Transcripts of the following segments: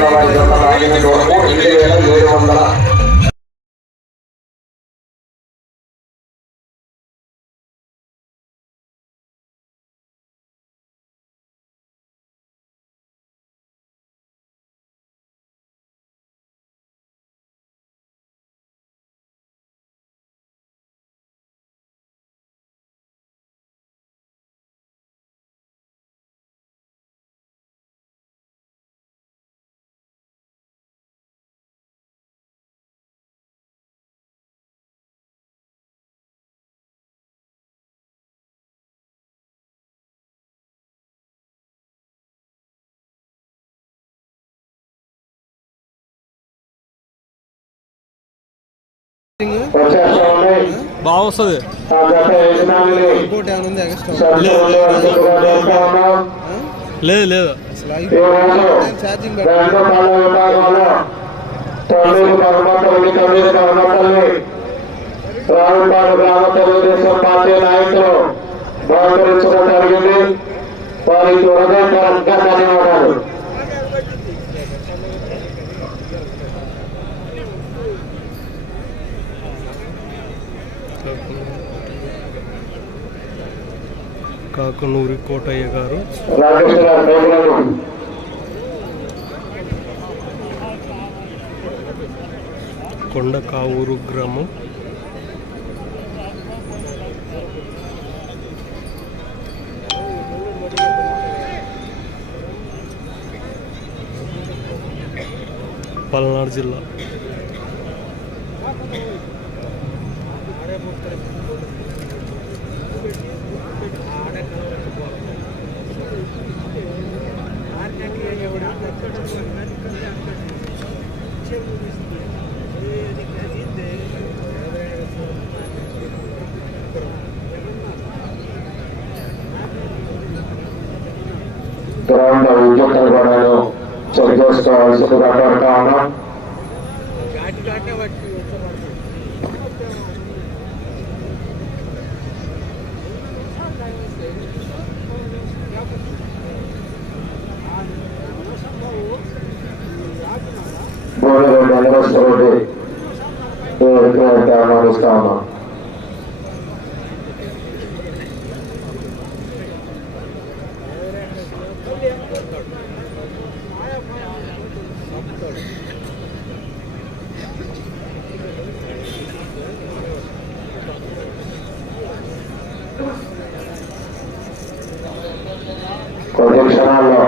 ఉన్న బాగా వస్తుంది లేదు లేదు. ఛార్జింగ్ రెండు గ్రామ తెలుగుదేశం పార్టీ నాయకులు బహుకరించడం జరిగింది వారికి హృదయపూర్వకంగా ధన్యవాదాలు. కాకనూరి కోటయ్య గారు. కొండ కావూరు గ్రామం. పల్నాడు జిల్లా. గ్రౌండ్ విద్యుత్తులు కూడా చెక్ చేసుకోవాల్సిందిగా కోరుతా ఉన్నాం బోర్డు వెంకటేశ్వరరెడ్డి ఆహ్వానిస్తా ఉన్నాం కొద్ది క్షణాల్లో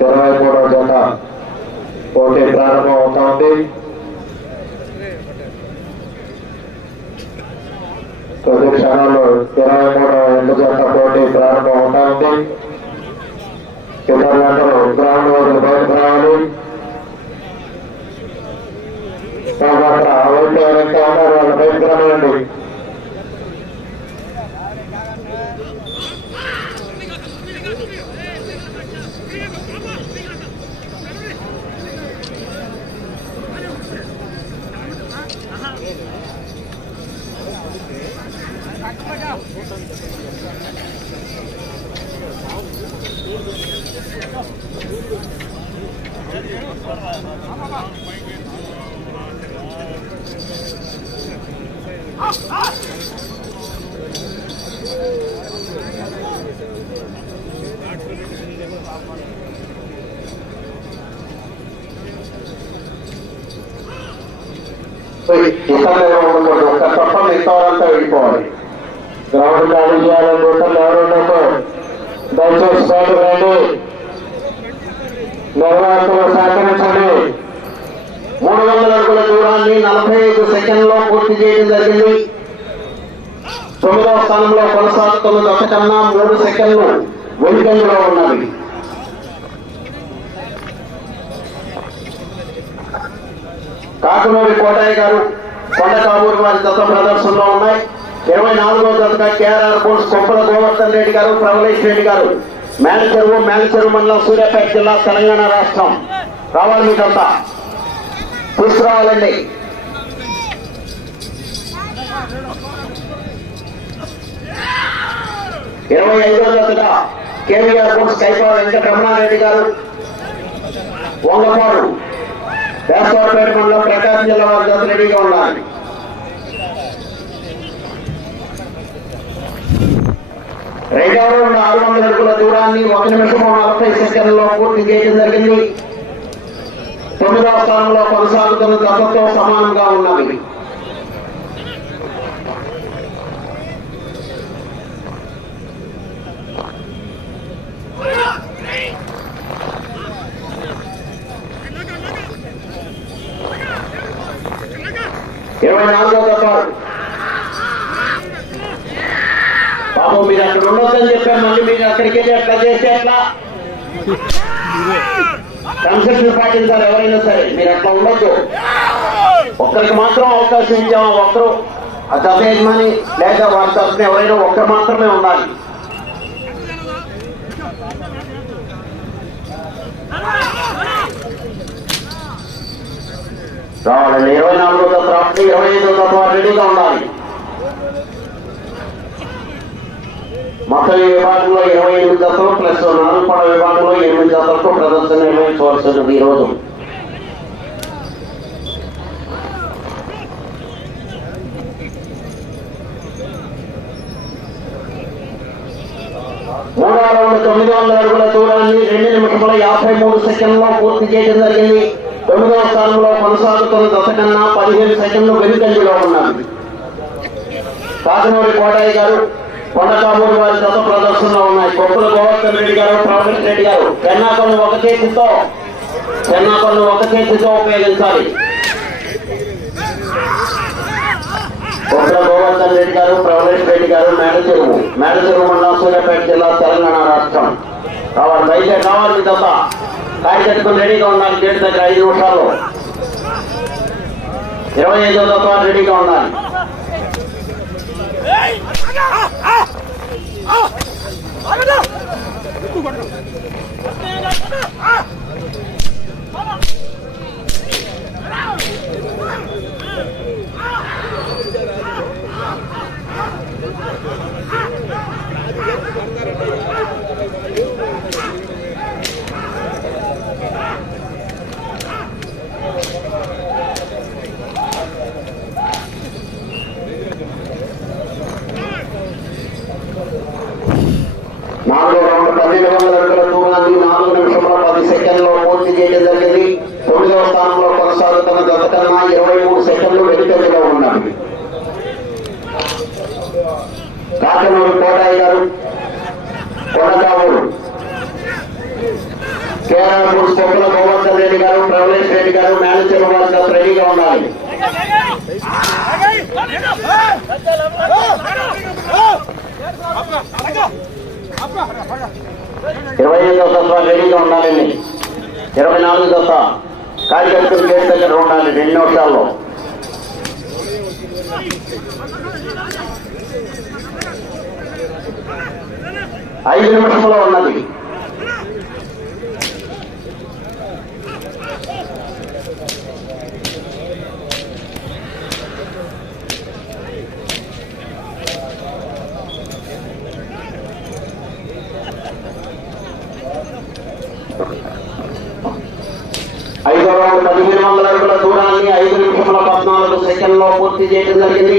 ఇరవై మూడో జత పోటీ ప్రారంభం అవుతోంది కొద్ది క్షణంలో ఇరవై మూడో ఎండు జత పోటీ ప్రారంభం అవుతోంది ఇతరులందరూ గ్రౌండ్ వదిలి బయటకు రావాలి తర్వాత వైపు ఎవరైతే ఉన్నారో వాళ్ళు బయటకు రావాలండి ఇతరులు ఉండకూడదు ఒక్క తప్ప మిగతా వాళ్ళంతా వెళ్ళిపోవాలి గ్రౌండ్ ఖాళీ చేయాలని ఇతరులు ఎవరు దయచేసి బయటకు రండి. నిర్వాహకులు సహకరించండి మూడు వందల అడుగుల దూరాన్ని నలభై ఐదు సెకండ్లో పూర్తి చేయడం జరిగింది. తొమ్మిదవ స్థానంలో కొనసాగుతున్న జత కన్నా మూడు సెకండ్లు వెనుకంజలో ఉన్నది. కాకునూరి కోటయ్య గారు కొండ కాబూరు వారి జత ప్రదర్శనలో ఉన్నాయి. ఇరవై నాలుగో తరగతి కేఆర్ఆర్ బోర్డు కొప్పల గోవర్ధన్ రెడ్డి గారు ప్రవలేష్ రెడ్డి గారు మేలచెరువు మేలచెరువు మండలం సూర్యాపేట జిల్లా తెలంగాణ రాష్ట్రం. రావాలి మీకంతా. తీసుకురావాలండి. ఇరవై ఐదో జతగా కేవీఆర్ బోర్డు కైపాల వెంకటరమణారెడ్డి గారు వంగపాడు వేసవపేట మండలం ప్రకాశం జిల్లా వారి రెడీగా ఉండాలి. రెండవ రౌండ్ ఆరు వందల అడుగుల దూరాన్ని ఒక నిమిషం నలభై సెకండ్లో పూర్తి చేయడం జరిగింది. తొమ్మిదవ స్థానంలో కొనసాగుతున్న జతతో సమానంగా ఉన్నవి ఇరవై నాలుగో దఫ బాబు మీరు అక్కడ ఉండొద్దని చెప్పారు మళ్ళీ మీరు అక్కడికి వెళ్ళి అట్లా చేస్తే అట్లా కన్సెప్షన్ పాటించాలి ఎవరైనా సరే మీరు అట్లా ఉండొద్దు. ఒక్కరికి మాత్రం అవకాశం ఇచ్చాము ఒక్కరు. ఆ జత యజమాని లేక వారి తరఫున ఎవరైనా ఒక్కరు మాత్రమే ఉండాలి. రావాలండి ఇరవై నాలుగో తత్వ ఇరవై ఐదో దశ రెడీగా ఉండాలి. మొత్తం విభాగంలో ఇరవై ఎనిమిది జతలు ప్లస్ నాలుగు పడ విభాగంలో ఎనిమిది జతలకు ప్రదర్శన నిర్వహించవలసినది ఈ రోజు మూడో రౌండ్ తొమ్మిది వందల అడుగుల దూరాన్ని రెండు నిమిషముల యాభై మూడు సెకండ్లో పూర్తి చేయడం జరిగింది. తొమ్మిదవ స్థానంలో కొనసాగుతున్న దశ కన్నా పదిహేను సెకండ్లు వెనుకంజలో ఉన్నారు కాకినూరి కోటాయి గారు కొండకామూరి వారి దశ ప్రదర్శనలో ఉన్నాయి. కొప్పుల గోవర్ధన్ రెడ్డి గారు ప్రొఫెసర్ రెడ్డి గారు. పెన్నాకొండ ఒక చేతితో పెన్నాకొండ ఒక చేతితో ఉపయోగించాలి. కొప్పుల గోవర్ధన్ రెడ్డి గారు ప్రవీణ్ రెడ్డి గారు మేడచెరువు మేడచెరువు మండలం సూర్యాపేట జిల్లా తెలంగాణ రాష్ట్రం. కావాలి బయట కావాలి మీ దశ కాయ కట్టుకుని రెడీగా ఉండాలి గేటు దగ్గర ఐదు నిమిషాలు ఇరవై ఐదో దశ రెడీగా ఉండాలి నాలుగో రౌండ్ పన్నెండు వందల అడుగుల దూరాన్ని నాలుగు నిమిషంలో పది సెకండ్లో పూర్తి చేయడం జరిగింది తొమ్మిదవ స్థానంలో కొనసాగుతున్న జత కన్నా ఇరవై మూడు సెకండ్లు వెనుకంజలో ఉన్నది కాకనూరు కోటాయి గారు కొండకావూరు కేరళ మూడు కొప్పుల గోవర్ధన్ రెడ్డి గారు ప్రవలేష్ రెడ్డి గారు మేనేజర్ వాళ్ళు రెడీగా ఉండాలి. ఇరవై ఐదో దశ రెడీగా ఉండాలండి ఇరవై నాలుగు దశ కార్యకర్తలు గేట్ దగ్గర ఉండాలి రెండు నిమిషాల్లో. ఐదు నిమిషంలో ఉన్నది ఐదో రౌండ్ పదిహేను వందల అడుగుల దూరాన్ని ఐదు నిమిషముల పద్నాలుగు పూర్తి చేయడం జరిగింది.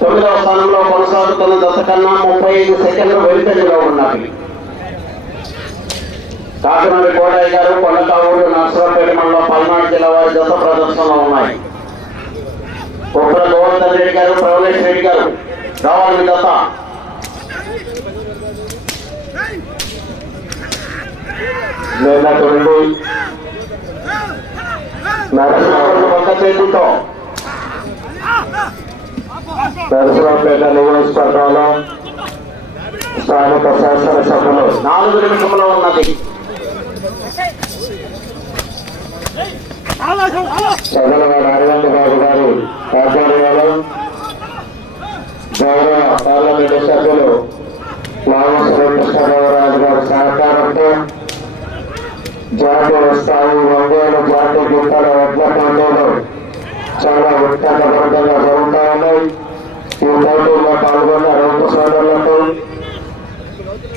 తొమ్మిదవ స్థానంలో కొనసాగుతున్న దశ కన్నా ముప్పై ఐదు సెకండ్లు వెనుకంజలో ఉన్నవి. కాకినాడ కోటయ్య గారు కొండకావూరు నర్సరాపేట మండలం పల్నాడు జిల్లా వారి దశ ప్రదర్శనలో ఉన్నాయి. కుప్పల గోవర్ధన్ రెడ్డి గారు ప్రవలేష్ రెడ్డి గారు రావాలి మీ దశ నిన్నటువంటి నరసింహుడు ఒక చేతితో నరసింహపేట నియోజకవర్గంలో స్థానిక శాసనసభలో నాలుగు నిమిషంలో ఉన్నది. చదలవాడ అరవింద్ బాబు గారు ఆధ్వర్యంలో గౌరవ పార్లమెంటు సభ్యులు లావశ్రీ గారి సహకారంతో జాతీయ స్థాయి వందేలు జాతీయ గీతాల వడ్ల పోటీలు చాలా ఉత్కంఠభరితంగా జరుగుతూ ఉన్నాయి ఈ పోటీల్లో పాల్గొన్న రైతు సోదరులకు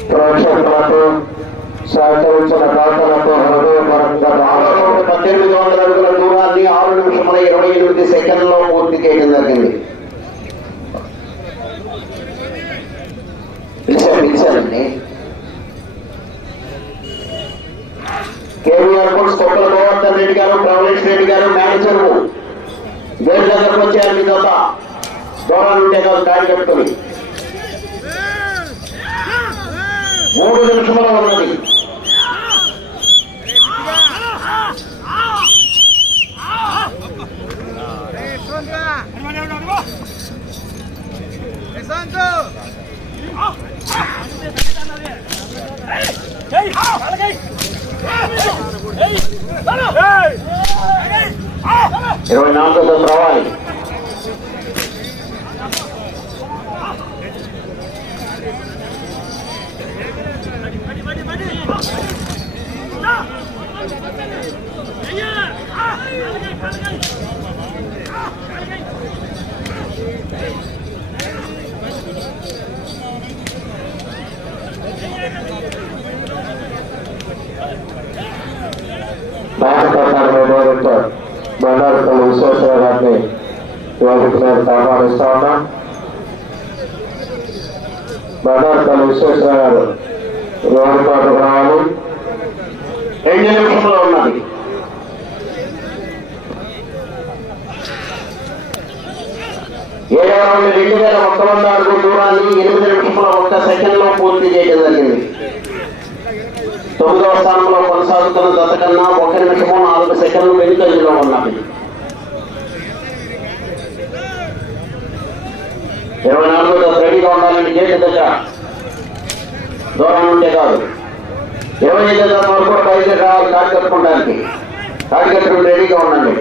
ప్రేక్షకులకు సహకరించిన దాతలకు హృదయపరంగా పద్దెనిమిది వందల అడుగుల దూరాన్ని ఆరు నిమిషముల ఇరవై ఎనిమిది సెకండ్లో పూర్తి చేయడం జరిగింది పిలిచారు పిలిచారండి కేవీఆర్ కోర్స్ కొప్పల గోవర్ధన్ రెడ్డి గారు ప్రవలేష్ రెడ్డి గారు మేనేజర్ గేట్ దగ్గరకు మీ తప్ప దూరాలు ఉంటే కాదు దాడి కట్టుకుని మూడు నిమిషముల ఉన్నది ఇరవై నాలుగో దశ రావాలి విశ్వేశ్వర గారిని ఇవాళకి నేను ఆహ్వానిస్తా ఉన్నా. బ్రదర్ తన విశ్వేశ్వర గారు రోడ్డుపాటు రావాలి. రెండు నిమిషంలో ఉన్నది? ఏడవ నుండి రెండు వేల ఒక్క వంద అడుగు దూరాన్ని ఎనిమిది నిమిషముల ఒక్క సెకండ్లో పూర్తి చేయడం జరిగింది. తొమ్మిదవ స్థానంలో కొనసాగుతున్న దశ కన్నా ఒక నిమిషము నాలుగు సెకండ్లు వెనుకంజలో ఉన్నది. ఇరవై నాలుగులో రెడీగా ఉండాలని గేట్ దశ దూరం ఉంటే కాదు ఇరవై ఐదు దశ వరకు బయలుదేరి రావాలి కాడి కట్టుకోవడానికి కాడి కట్టుకుని రెడీగా ఉండండి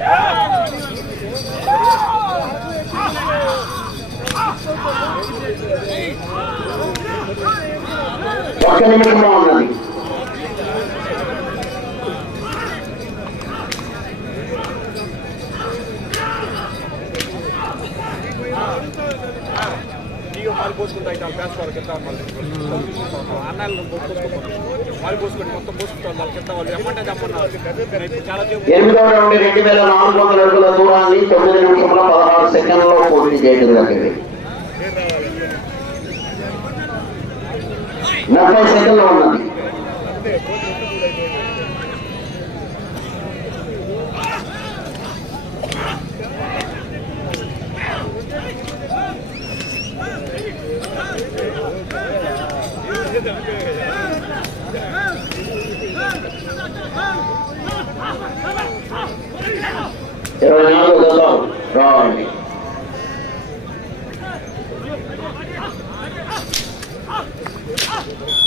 Yeah! ఒక్క నిమిషంలో ఉన్నది వాళ్ళు పోసుకుంటా అయితే రెండు వేల నాలుగు వందల దూరాన్ని తొమ్మిది నిమిషంలో పదహారు సెకండ్లో పూర్తి చేయడం జరిగింది. నలభై సెకండ్లో ఉన్నది ఇరవై నాలుగు దశ రావండి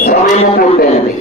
సమయం పూర్తయింది.